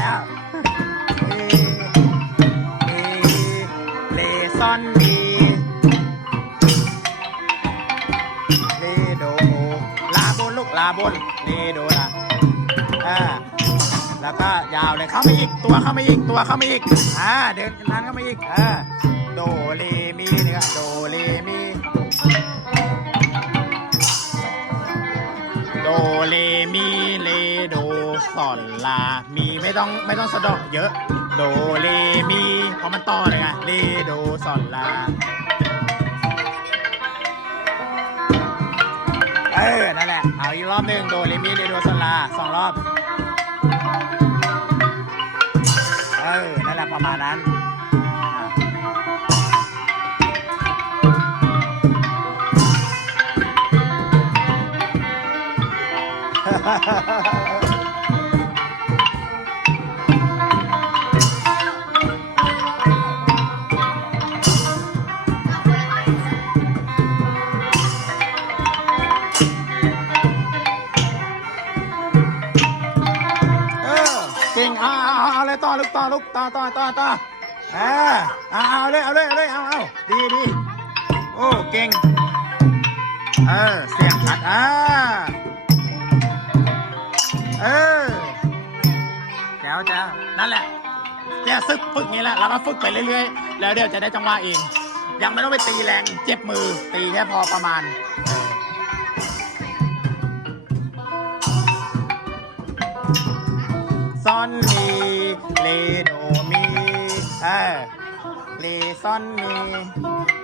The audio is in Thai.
แล้วเอเเลซอนดีเลโดลาบนลูกลาบุนเลโดละอ่าแล้วก็ยาวเลยเข้ามาอีกตัวเข้ามาอีกตัวเข้ามาอีกอ่าเดินนั้นเข้ามาอีกอ่าโดเล สอนลา มีไม่ต้องไม่ต้องสะดอกเยอะ โดเรมีเพราะมันต่อเลยไงเรโดสอนลา เออ นั่นแหละ เอาอีกรอบหนึ่งโดเรมีเรโดสลาสองรอบ เออ นั่นแหละประมาณนั้นอะเอ ต่อลูกต่อลูกต่อต่อต่อต่อเออเอาเอาเลยเอาเลยเอาเลยเอาเอาดีดีโอ้เก่งเออเสียงชัดอ่าเออแจ๋วแจ๋วนั่นแหละเนี่ยฝึกฝึกนี้แหละแล้วก็ฝึกไปเรื่อยๆ แล้วเดี๋ยวจะได้จังหวะเอง ยังไม่ต้องไปตีแรงเจ็บมือตีแค่พอประมาณเออซอนมี เลโดมีเออเลซอนมี